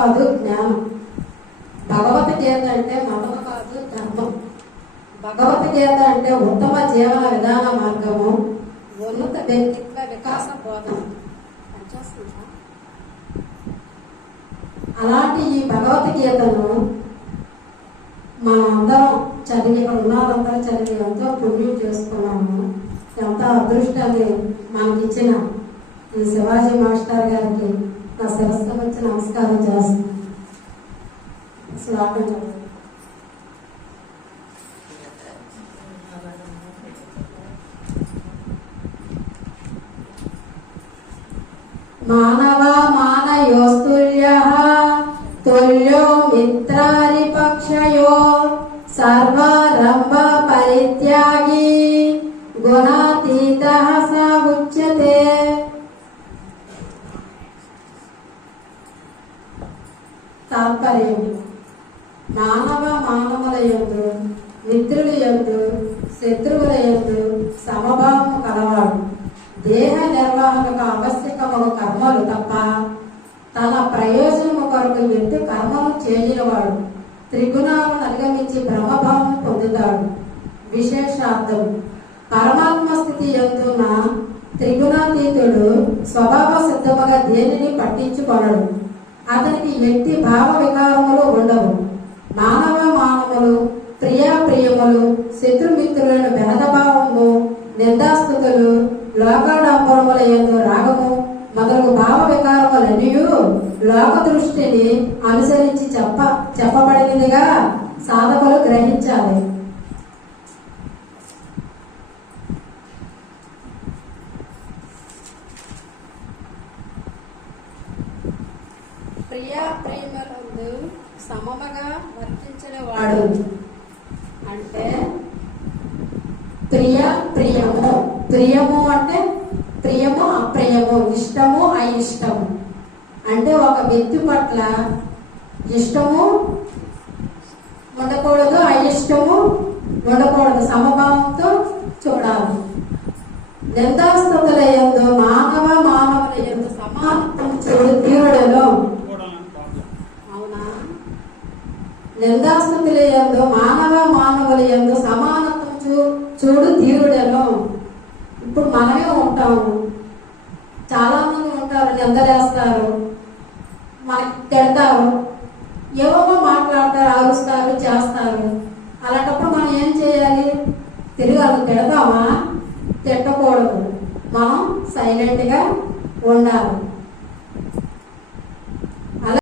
కాదు జ్ఞానం. భగవద్గీత అంటే మతము కాదు ధర్మం. భగవద్గీత అంటే ఉత్తమ జీవన విధాన మార్గము, ఉన్నత వ్యక్తిత్వ వికాస బోధన. అలాంటి ఈ భగవద్గీతను మనందరం చదివి, ఇక్కడ ఉన్నదంతా చదివి ఎంతో పుణ్యం చేసుకున్నాము. ఎంత అదృష్టాన్ని మనకిచ్చిన ఈ శివాజీ మాస్టర్ గారికి నా శిరస్సు వచ్చి నమస్కారం చేస్తున్నాను. శ్లోకం చదువు. మానవ మానయోస్తుల్యః తుల్యో మిత్రారి పక్షయో సర్వారంభ పరిత్యాగి గుణాతీతః స ఉచ్యతే. తాత్పర్యం: మానవ మానవుల యందు, మిత్రుల యందు, శత్రువుల యందు సమభావము కలవాడు. దేహ నిర్వహణకు ఆవశ్యకమైన కర్మలు తప్ప తన ప్రయోజనము కొరకు ఎట్టి కర్మలు చేయనివాడు. త్రిగుణాలను అధిగమించి బ్రహ్మభావం పొందుతాడు. విశేషార్థం: పరమాత్మ స్థితి యందున్న త్రిగుణాతీతుడు స్వభావ సిద్ధముగా దేనిని పట్టించుకొనడు. అతనికి ఎట్టి భావ వికారములు ఉండవు. మానవ మానవులు, ప్రియాప్రియములు, శత్రుమిత్రులైన భేదభావము, నిందాస్తుతులు, లోకాడంబరముల యందు రాగము మొదలగు భావ వికారములన్నీ లోక దృష్టిని అనుసరించి చెప్పబడినదిగా సాధకులు గ్రహించాలి. ప్రియాప్రియములందు సమముగా వర్తించిన వాడు అంటే ప్రియము. ప్రియము అంటే ప్రియము అప్రియము, ఇష్టము అయిష్టము. అంటే ఒక వ్యక్తి పట్ల ఇష్టము ఉండకూడదు, అయిష్టము ఉండకూడదు, సమభావంతో చూడాలి. నిందాస్తుతుల యందు మానవ మానవుల యందు సమానత్వం చూడు తీరుడలో. అవునా? నిందాస్తుతుల యందు మానవ మానవుల యందు సమానత్వం చూడు తీరుడలో. ఇప్పుడు మనమే ఉంటాము, చాలా మంది ఉంటారు, నిందలేస్తారు, మనకి తిడతారు, ఏవో మాట్లాడతారు, అరుస్తారు, చేస్తారు. అలాంటప్పుడు మనం ఏం చేయాలి? తిరిగి వాళ్ళు తిడతామా? తిట్టకూడదు. మనం సైలెంట్గా ఉండాలి.